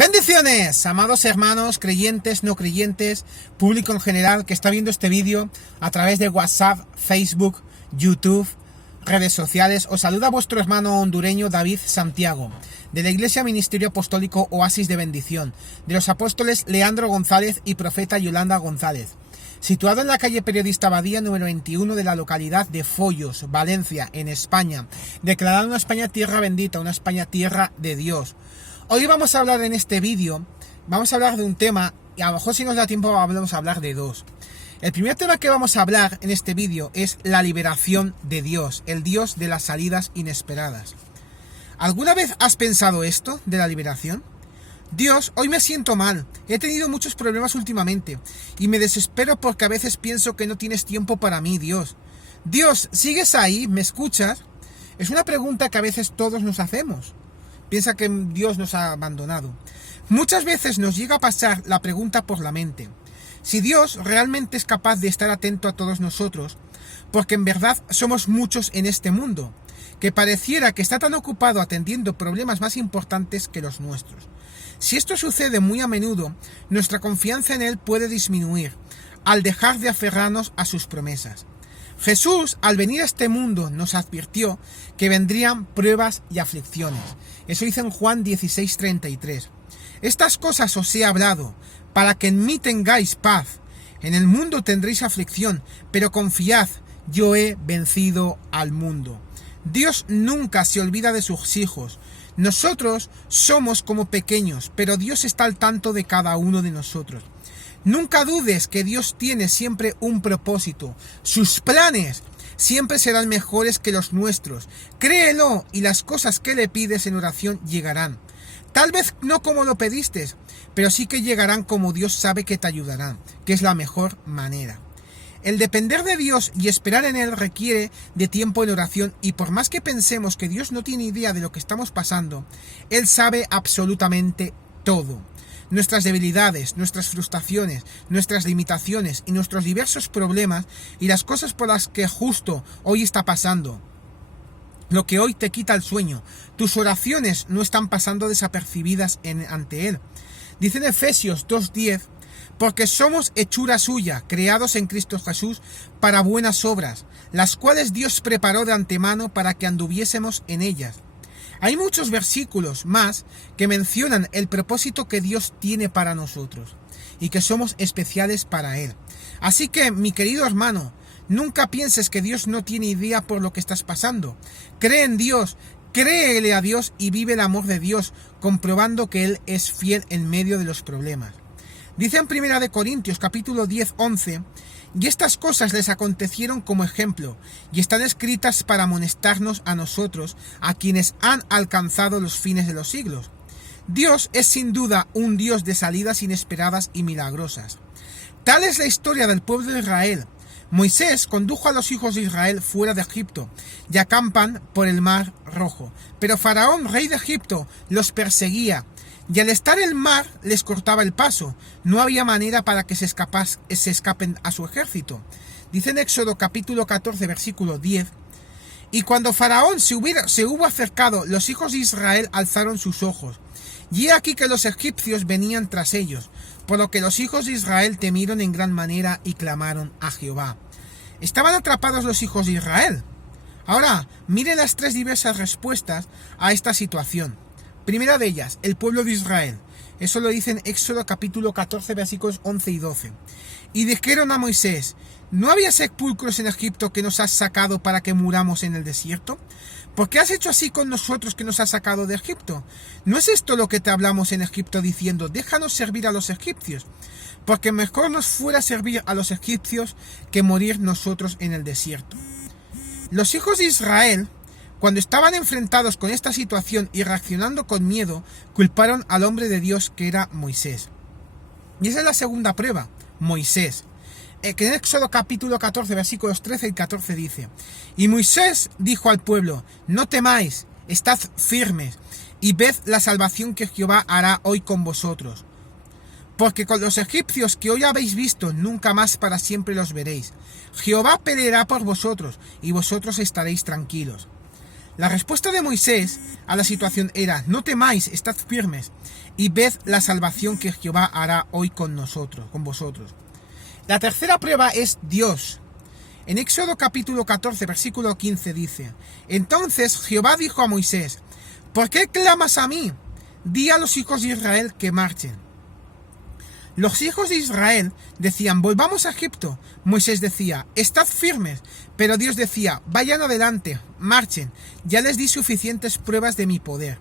Bendiciones, amados hermanos, creyentes, no creyentes, público en general que está viendo este vídeo a través de WhatsApp, Facebook, YouTube, redes sociales. Os saluda vuestro hermano hondureño David Santiago, de la Iglesia Ministerio Apostólico Oasis de Bendición, de los apóstoles Leandro González y profeta Yolanda González, situado en la calle Periodista Abadía número 21 de la localidad de Foyos, Valencia, en España, declarada una España tierra bendita, una España tierra de Dios. Hoy vamos a hablar en este vídeo, vamos a hablar de un tema, y a lo mejor si nos da tiempo vamos a hablar de dos. El primer tema que vamos a hablar en este vídeo es la liberación de Dios, el Dios de las salidas inesperadas. ¿Alguna vez has pensado esto de la liberación? Dios, hoy me siento mal, he tenido muchos problemas últimamente, y me desespero porque a veces pienso que no tienes tiempo para mí, Dios. Dios, ¿sigues ahí? ¿Me escuchas? Es una pregunta que a veces todos nos hacemos. Piensa que Dios nos ha abandonado. Muchas veces nos llega a pasar la pregunta por la mente. Si Dios realmente es capaz de estar atento a todos nosotros, porque en verdad somos muchos en este mundo, que pareciera que está tan ocupado atendiendo problemas más importantes que los nuestros. Si esto sucede muy a menudo, nuestra confianza en Él puede disminuir, al dejar de aferrarnos a sus promesas. Jesús, al venir a este mundo, nos advirtió que vendrían pruebas y aflicciones. Eso dice en Juan 16:33. Estas cosas os he hablado, para que en mí tengáis paz. En el mundo tendréis aflicción, pero confiad, yo he vencido al mundo. Dios nunca se olvida de sus hijos. Nosotros somos como pequeños, pero Dios está al tanto de cada uno de nosotros. Nunca dudes que Dios tiene siempre un propósito. Sus planes siempre serán mejores que los nuestros. Créelo y las cosas que le pides en oración llegarán. Tal vez no como lo pediste, pero sí que llegarán como Dios sabe que te ayudarán, que es la mejor manera. El depender de Dios y esperar en Él requiere de tiempo en oración, y por más que pensemos que Dios no tiene idea de lo que estamos pasando, Él sabe absolutamente todo. Nuestras debilidades, nuestras frustraciones, nuestras limitaciones y nuestros diversos problemas y las cosas por las que justo hoy está pasando. Lo que hoy te quita el sueño. Tus oraciones no están pasando desapercibidas ante Él. Dice en Efesios 2:10, porque somos hechura suya, creados en Cristo Jesús para buenas obras, las cuales Dios preparó de antemano para que anduviésemos en ellas. Hay muchos versículos más que mencionan el propósito que Dios tiene para nosotros y que somos especiales para Él. Así que, mi querido hermano, nunca pienses que Dios no tiene idea por lo que estás pasando. Cree en Dios, créele a Dios y vive el amor de Dios, comprobando que Él es fiel en medio de los problemas. Dice en 1 Corintios capítulo 10:11, y estas cosas les acontecieron como ejemplo, y están escritas para amonestarnos a nosotros, a quienes han alcanzado los fines de los siglos. Dios es sin duda un Dios de salidas inesperadas y milagrosas. Tal es la historia del pueblo de Israel. Moisés condujo a los hijos de Israel fuera de Egipto, y acampan por el mar Rojo. Pero Faraón, rey de Egipto, los perseguía, y al estar el mar les cortaba el paso. No había manera para que se escapen a su ejército. Dice en Éxodo capítulo 14 versículo 10, y cuando Faraón se hubo acercado, los hijos de Israel alzaron sus ojos, y he aquí que los egipcios venían tras ellos, por lo que los hijos de Israel temieron en gran manera y clamaron a Jehová. Estaban atrapados los hijos de Israel. Ahora, miren las tres diversas respuestas a esta situación. Primera de ellas, el pueblo de Israel. Eso lo dice en Éxodo capítulo 14 versículos 11 y 12. Y dijeron a Moisés, ¿no había sepulcros en Egipto que nos has sacado para que muramos en el desierto? ¿Por qué has hecho así con nosotros que nos has sacado de Egipto? ¿No es esto lo que te hablamos en Egipto diciendo, déjanos servir a los egipcios? Porque mejor nos fuera servir a los egipcios que morir nosotros en el desierto. Los hijos de Israel, cuando estaban enfrentados con esta situación y reaccionando con miedo, culparon al hombre de Dios que era Moisés. Y esa es la segunda prueba, Moisés. Que en Éxodo capítulo 14 versículos 13 y 14 dice, y Moisés dijo al pueblo, no temáis, estad firmes, y ved la salvación que Jehová hará hoy con vosotros. Porque con los egipcios que hoy habéis visto, nunca más para siempre los veréis. Jehová peleará por vosotros, y vosotros estaréis tranquilos. La respuesta de Moisés a la situación era: no temáis, estad firmes y ved la salvación que Jehová hará hoy con vosotros. La tercera prueba es Dios. En Éxodo capítulo 14, versículo 15 dice: entonces Jehová dijo a Moisés: ¿por qué clamas a mí? Di a los hijos de Israel que marchen. Los hijos de Israel decían: volvamos a Egipto. Moisés decía: estad firmes. Pero Dios decía: vayan adelante, marchen, ya les di suficientes pruebas de mi poder.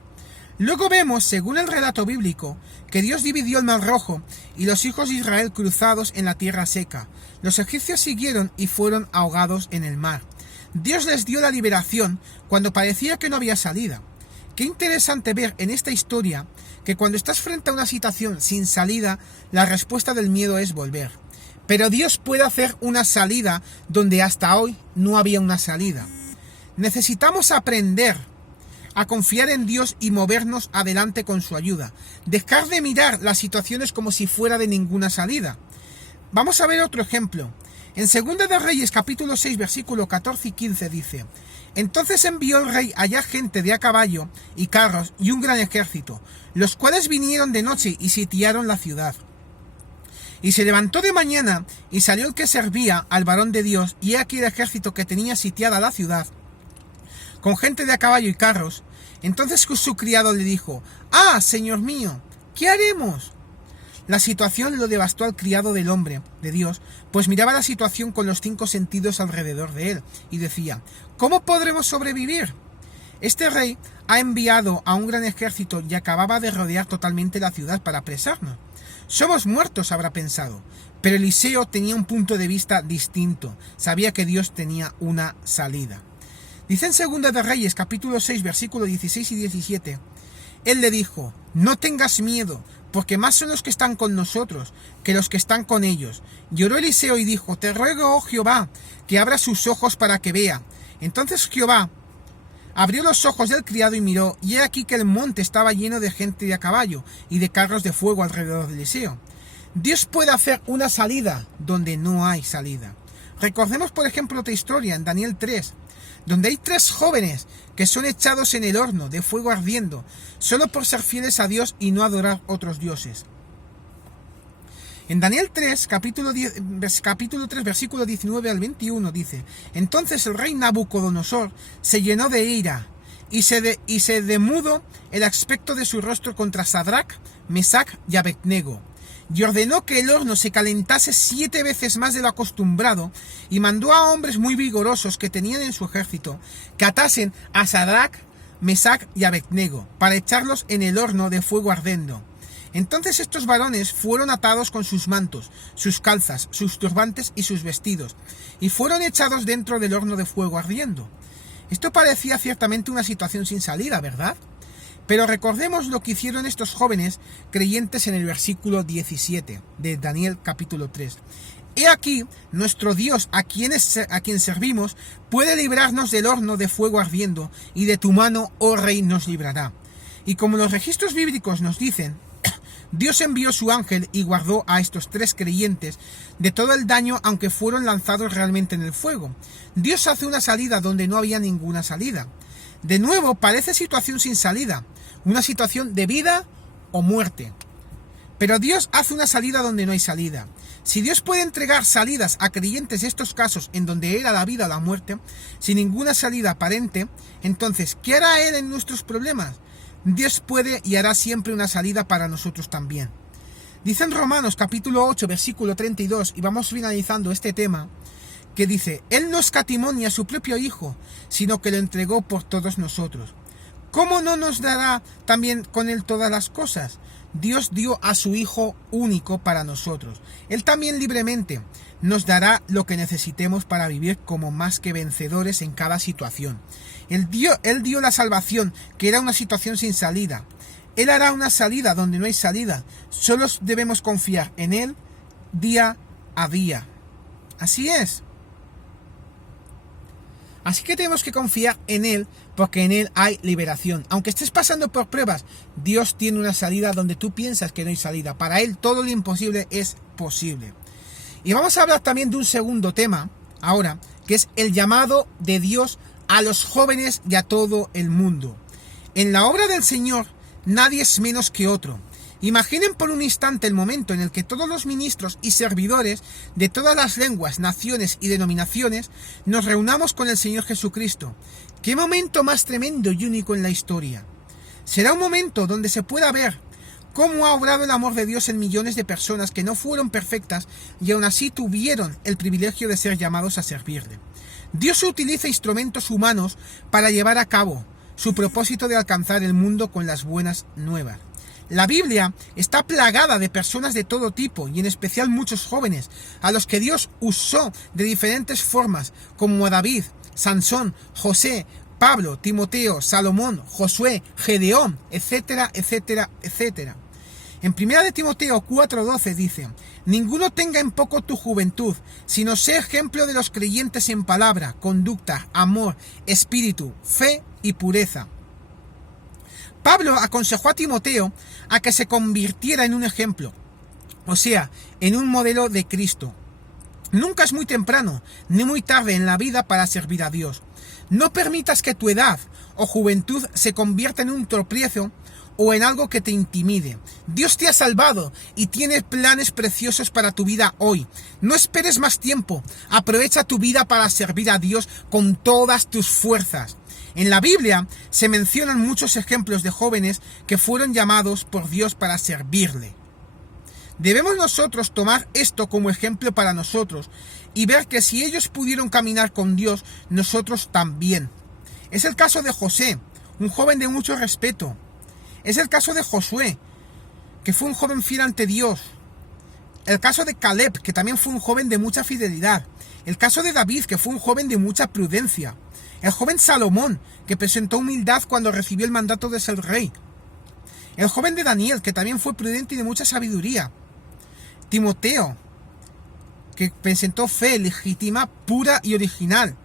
Luego vemos, según el relato bíblico, que Dios dividió el Mar Rojo y los hijos de Israel cruzados en la tierra seca. Los egipcios siguieron y fueron ahogados en el mar. Dios les dio la liberación cuando parecía que no había salida. Qué interesante ver en esta historia que cuando estás frente a una situación sin salida, la respuesta del miedo es volver. Pero Dios puede hacer una salida donde hasta hoy no había una salida. Necesitamos aprender a confiar en Dios y movernos adelante con su ayuda. Dejar de mirar las situaciones como si fuera de ninguna salida. Vamos a ver otro ejemplo. En 2 de Reyes capítulo 6 versículo 14 y 15 dice: entonces envió el rey allá gente de a caballo y carros y un gran ejército, los cuales vinieron de noche y sitiaron la ciudad. Y se levantó de mañana y salió el que servía al varón de Dios, y he aquí el ejército que tenía sitiada la ciudad, con gente de a caballo y carros. Entonces su criado le dijo: ¡ah, señor mío! ¿Qué haremos? La situación lo devastó al criado del hombre de Dios, pues miraba la situación con los 5 sentidos alrededor de él, y decía: ¿cómo podremos sobrevivir? Este rey ha enviado a un gran ejército y acababa de rodear totalmente la ciudad para apresarnos. Somos muertos, habrá pensado. Pero Eliseo tenía un punto de vista distinto. Sabía que Dios tenía una salida. Dice en 2 de Reyes, capítulo 6, versículos 16 y 17. Él le dijo: no tengas miedo, porque más son los que están con nosotros que los que están con ellos. Lloró Eliseo y dijo: te ruego, oh Jehová, que abra sus ojos para que vea. Entonces Jehová abrió los ojos del criado y miró, y he aquí que el monte estaba lleno de gente de a caballo y de carros de fuego alrededor de Eliseo. Dios puede hacer una salida donde no hay salida. Recordemos, por ejemplo, otra historia en Daniel 3, donde hay 3 jóvenes que son echados en el horno de fuego ardiendo, solo por ser fieles a Dios y no adorar otros dioses. En Daniel 3, capítulo 3, versículo 19 al 21 dice: entonces el rey Nabucodonosor se llenó de ira y se demudó el aspecto de su rostro contra Sadrach, Mesach y Abednego, y ordenó que el horno se calentase 7 veces más de lo acostumbrado, y mandó a hombres muy vigorosos que tenían en su ejército que atasen a Sadrach, Mesach y Abednego para echarlos en el horno de fuego ardiendo. Entonces estos varones fueron atados con sus mantos, sus calzas, sus turbantes y sus vestidos, y fueron echados dentro del horno de fuego ardiendo. Esto parecía ciertamente una situación sin salida, ¿verdad? Pero recordemos lo que hicieron estos jóvenes creyentes en el versículo 17 de Daniel capítulo 3. He aquí, nuestro Dios, a quien servimos, puede librarnos del horno de fuego ardiendo, y de tu mano, oh rey, nos librará. Y como los registros bíblicos nos dicen, Dios envió su ángel y guardó a estos 3 creyentes de todo el daño, aunque fueron lanzados realmente en el fuego. Dios hace una salida donde no había ninguna salida. De nuevo, parece situación sin salida, una situación de vida o muerte. Pero Dios hace una salida donde no hay salida. Si Dios puede entregar salidas a creyentes de estos casos en donde era la vida o la muerte, sin ninguna salida aparente, entonces, ¿qué hará Él en nuestros problemas? Dios puede y hará siempre una salida para nosotros también. Dice en Romanos capítulo 8, versículo 32, y vamos finalizando este tema, que dice: Él no escatimó ni a su propio Hijo, sino que lo entregó por todos nosotros. ¿Cómo no nos dará también con Él todas las cosas? Dios dio a su Hijo único para nosotros. Él también libremente nos dará lo que necesitemos para vivir como más que vencedores en cada situación. Él dio la salvación, que era una situación sin salida. Él hará una salida donde no hay salida. Solo debemos confiar en Él día a día. Así es. Así que tenemos que confiar en Él, porque en Él hay liberación. Aunque estés pasando por pruebas, Dios tiene una salida donde tú piensas que no hay salida. Para Él todo lo imposible es posible. Y vamos a hablar también de un segundo tema ahora, que es el llamado de Dios a los jóvenes y a todo el mundo. En la obra del Señor nadie es menos que otro. Imaginen por un instante el momento en el que todos los ministros y servidores de todas las lenguas, naciones y denominaciones nos reunamos con el Señor Jesucristo. ¡Qué momento más tremendo y único en la historia! Será un momento donde se pueda ver cómo ha obrado el amor de Dios en millones de personas que no fueron perfectas y aún así tuvieron el privilegio de ser llamados a servirle. Dios utiliza instrumentos humanos para llevar a cabo su propósito de alcanzar el mundo con las buenas nuevas. La Biblia está plagada de personas de todo tipo y en especial muchos jóvenes a los que Dios usó de diferentes formas, como a David, Sansón, José, Pablo, Timoteo, Salomón, Josué, Gedeón, etcétera, etcétera, etcétera. En 1 de Timoteo 4:12 dice: ninguno tenga en poco tu juventud, sino sé ejemplo de los creyentes en palabra, conducta, amor, espíritu, fe y pureza. Pablo aconsejó a Timoteo a que se convirtiera en un ejemplo, o sea, en un modelo de Cristo. Nunca es muy temprano ni muy tarde en la vida para servir a Dios. No permitas que tu edad o juventud se convierta en un tropiezo o en algo que te intimide. Dios te ha salvado y tiene planes preciosos para tu vida hoy. No esperes más tiempo. Aprovecha tu vida para servir a Dios con todas tus fuerzas. En la Biblia se mencionan muchos ejemplos de jóvenes que fueron llamados por Dios para servirle. Debemos nosotros tomar esto como ejemplo para nosotros y ver que si ellos pudieron caminar con Dios, nosotros también. Es el caso de José, un joven de mucho respeto. Es el caso de Josué, que fue un joven fiel ante Dios. El caso de Caleb, que también fue un joven de mucha fidelidad. El caso de David, que fue un joven de mucha prudencia. El joven Salomón, que presentó humildad cuando recibió el mandato de ser rey. El joven de Daniel, que también fue prudente y de mucha sabiduría. Timoteo, que presentó fe legítima, pura y original.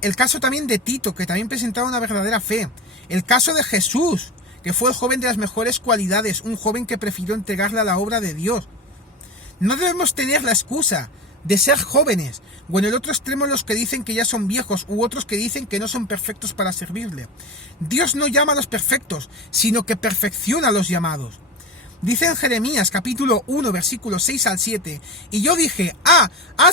El caso también de Tito, que también presentaba una verdadera fe. El caso de Jesús, que fue el joven de las mejores cualidades, un joven que prefirió entregarle a la obra de Dios. No debemos tener la excusa de ser jóvenes, o en el otro extremo los que dicen que ya son viejos, u otros que dicen que no son perfectos para servirle. Dios no llama a los perfectos, sino que perfecciona a los llamados. Dice en Jeremías capítulo 1 versículos 6 al 7, y yo dije,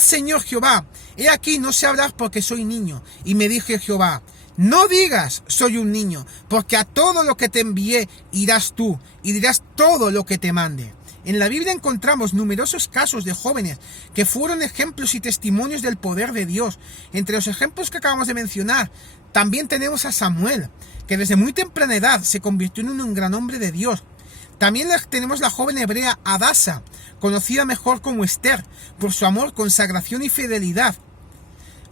Señor Jehová, he aquí no sé hablar porque soy niño, y me dije Jehová, no digas soy un niño, porque a todo lo que te envié irás tú, y dirás todo lo que te mande. En la Biblia encontramos numerosos casos de jóvenes que fueron ejemplos y testimonios del poder de Dios. Entre los ejemplos que acabamos de mencionar, también tenemos a Samuel, que desde muy temprana edad se convirtió en un gran hombre de Dios. También tenemos la joven hebrea Hadasa, conocida mejor como Esther, por su amor, consagración y fidelidad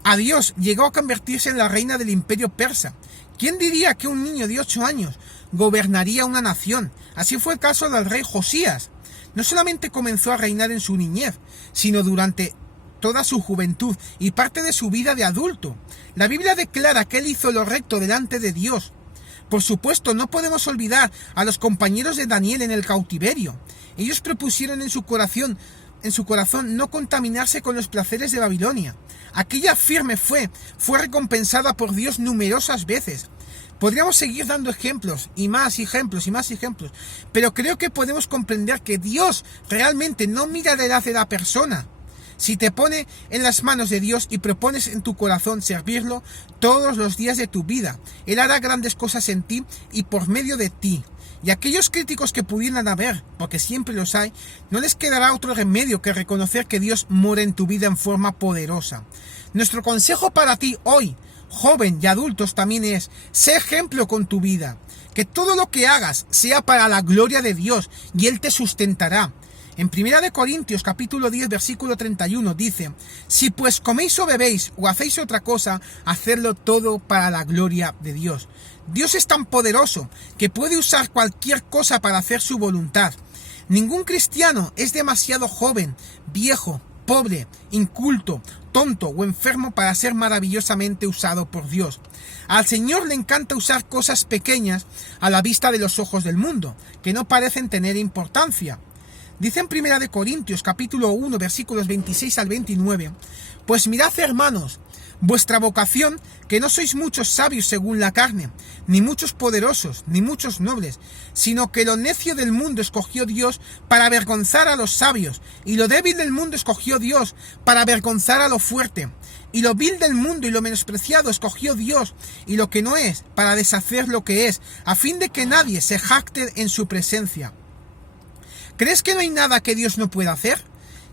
a Dios. Llegó a convertirse en la reina del imperio persa. ¿Quién diría que un niño de 8 años gobernaría una nación? Así fue el caso del rey Josías. No solamente comenzó a reinar en su niñez, sino durante toda su juventud y parte de su vida de adulto. La Biblia declara que él hizo lo recto delante de Dios. Por supuesto, no podemos olvidar a los compañeros de Daniel en el cautiverio. Ellos propusieron en su corazón no contaminarse con los placeres de Babilonia. Aquella firme fue recompensada por Dios numerosas veces. Podríamos seguir dando ejemplos, y más ejemplos, y más ejemplos, pero creo que podemos comprender que Dios realmente no mira la edad de la persona. Si te pone en las manos de Dios y propones en tu corazón servirlo todos los días de tu vida, Él hará grandes cosas en ti y por medio de ti. Y aquellos críticos que pudieran haber, porque siempre los hay, no les quedará otro remedio que reconocer que Dios mora en tu vida en forma poderosa. Nuestro consejo para ti hoy, joven y adultos, también es: sé ejemplo con tu vida. Que todo lo que hagas sea para la gloria de Dios y Él te sustentará. En 1 de Corintios capítulo 10 versículo 31 dice: si pues coméis o bebéis o hacéis otra cosa, hacedlo todo para la gloria de Dios. Dios es tan poderoso que puede usar cualquier cosa para hacer su voluntad. Ningún cristiano es demasiado joven, viejo, pobre, inculto, tonto o enfermo para ser maravillosamente usado por Dios. Al Señor le encanta usar cosas pequeñas a la vista de los ojos del mundo, que no parecen tener importancia. Dice en 1 Corintios capítulo 1 versículos 26 al 29, pues mirad, hermanos, vuestra vocación, que no sois muchos sabios según la carne, ni muchos poderosos, ni muchos nobles, sino que lo necio del mundo escogió Dios para avergonzar a los sabios, y lo débil del mundo escogió Dios para avergonzar a lo fuerte, y lo vil del mundo y lo menospreciado escogió Dios, y lo que no es, para deshacer lo que es, a fin de que nadie se jacte en su presencia. ¿Crees que no hay nada que Dios no pueda hacer?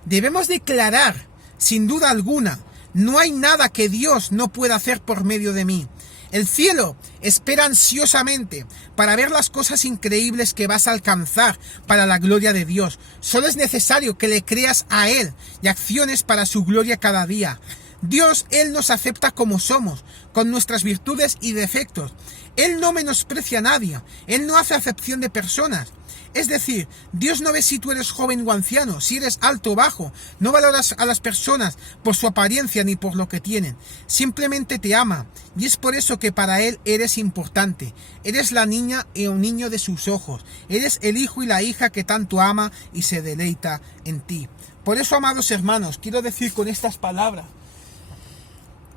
Debemos declarar, sin duda alguna, no hay nada que Dios no pueda hacer por medio de mí. El cielo espera ansiosamente para ver las cosas increíbles que vas a alcanzar para la gloria de Dios. Solo es necesario que le creas a Él y acciones para su gloria cada día. Dios, Él nos acepta como somos, con nuestras virtudes y defectos. Él no menosprecia a nadie, Él no hace acepción de personas. Es decir, Dios no ve si tú eres joven o anciano, si eres alto o bajo, no valoras a las personas por su apariencia ni por lo que tienen. Simplemente te ama, y es por eso que para Él eres importante. Eres la niña y un niño de sus ojos. Eres el hijo y la hija que tanto ama y se deleita en ti. Por eso, amados hermanos, quiero decir con estas palabras,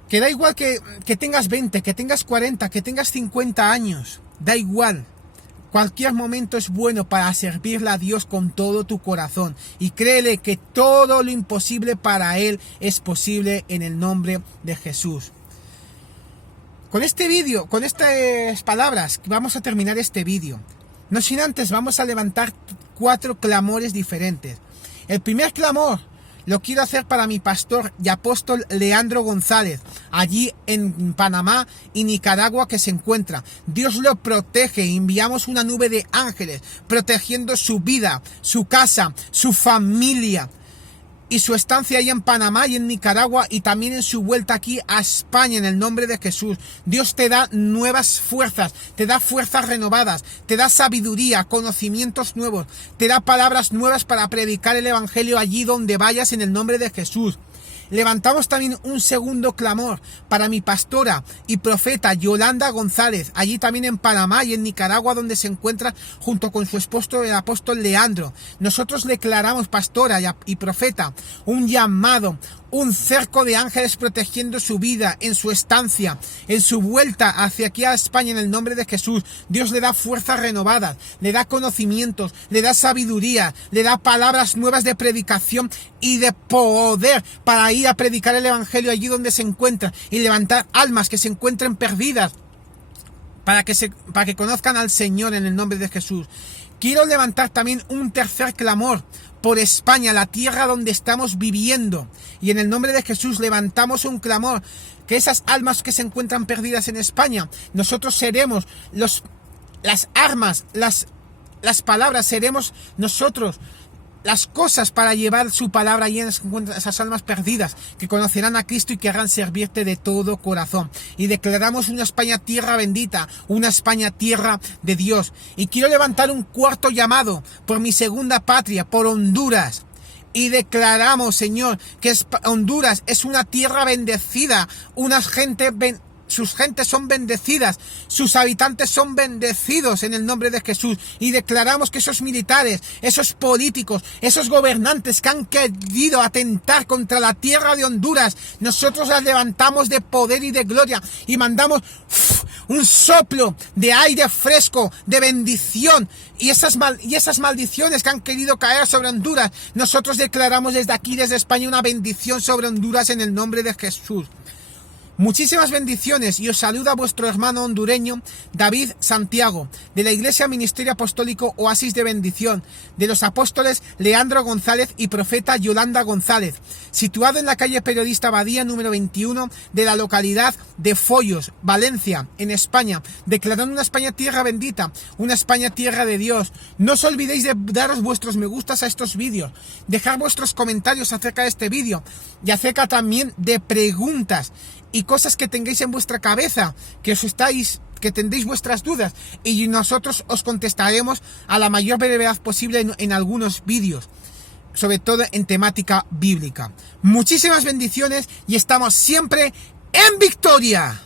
que da igual que tengas 20, que tengas 40, que tengas 50 años, da igual. Cualquier momento es bueno para servirle a Dios con todo tu corazón. Y créele que todo lo imposible para Él es posible en el nombre de Jesús. Con este vídeo, con estas palabras, vamos a terminar este vídeo. No sin antes vamos a levantar 4 clamores diferentes. El primer clamor lo quiero hacer para mi pastor y apóstol Leandro González, allí en Panamá y Nicaragua que se encuentra. Dios lo protege, enviamos una nube de ángeles protegiendo su vida, su casa, su familia y su estancia ahí en Panamá y en Nicaragua y también en su vuelta aquí a España en el nombre de Jesús. Dios te da nuevas fuerzas, te da fuerzas renovadas, te da sabiduría, conocimientos nuevos, te da palabras nuevas para predicar el evangelio allí donde vayas en el nombre de Jesús. Levantamos también un segundo clamor para mi pastora y profeta Yolanda González, allí también en Panamá y en Nicaragua donde se encuentra junto con su esposo el apóstol Leandro. Nosotros declaramos, pastora y profeta, un llamado, un cerco de ángeles protegiendo su vida, en su estancia, en su vuelta hacia aquí a España en el nombre de Jesús. Dios le da fuerzas renovadas, le da conocimientos, le da sabiduría, le da palabras nuevas de predicación y de poder para ir a predicar el evangelio allí donde se encuentra y levantar almas que se encuentren perdidas para que conozcan al Señor en el nombre de Jesús. Quiero levantar también un tercer clamor por España, la tierra donde estamos viviendo. Y en el nombre de Jesús levantamos un clamor, que esas almas que se encuentran perdidas en España, nosotros seremos las armas, las palabras, seremos nosotros las cosas para llevar su palabra allí en esas almas perdidas que conocerán a Cristo y que harán servirte de todo corazón. Y declaramos una España tierra bendita, una España tierra de Dios. Y quiero levantar un cuarto llamado por mi segunda patria, por Honduras. Y declaramos, Señor, que Honduras es una tierra bendecida, sus gentes son bendecidas, sus habitantes son bendecidos en el nombre de Jesús. Y declaramos que esos militares, esos políticos, esos gobernantes que han querido atentar contra la tierra de Honduras, nosotros las levantamos de poder y de gloria y mandamos un soplo de aire fresco, de bendición. Y esas maldiciones que han querido caer sobre Honduras, nosotros declaramos desde aquí, desde España, una bendición sobre Honduras en el nombre de Jesús. Muchísimas bendiciones y os saluda vuestro hermano hondureño David Santiago, de la Iglesia Ministerio Apostólico Oasis de Bendición, de los apóstoles Leandro González y profeta Yolanda González, situado en la calle Periodista Badía número 21 de la localidad de Follos, Valencia, en España, declarando una España tierra bendita, una España tierra de Dios. No os olvidéis de daros vuestros me gustas a estos vídeos, dejar vuestros comentarios acerca de este vídeo y acerca también de preguntas y cosas que tengáis en vuestra cabeza, que tendréis vuestras dudas, y nosotros os contestaremos a la mayor brevedad posible en algunos vídeos, sobre todo en temática bíblica. Muchísimas bendiciones y estamos siempre en victoria.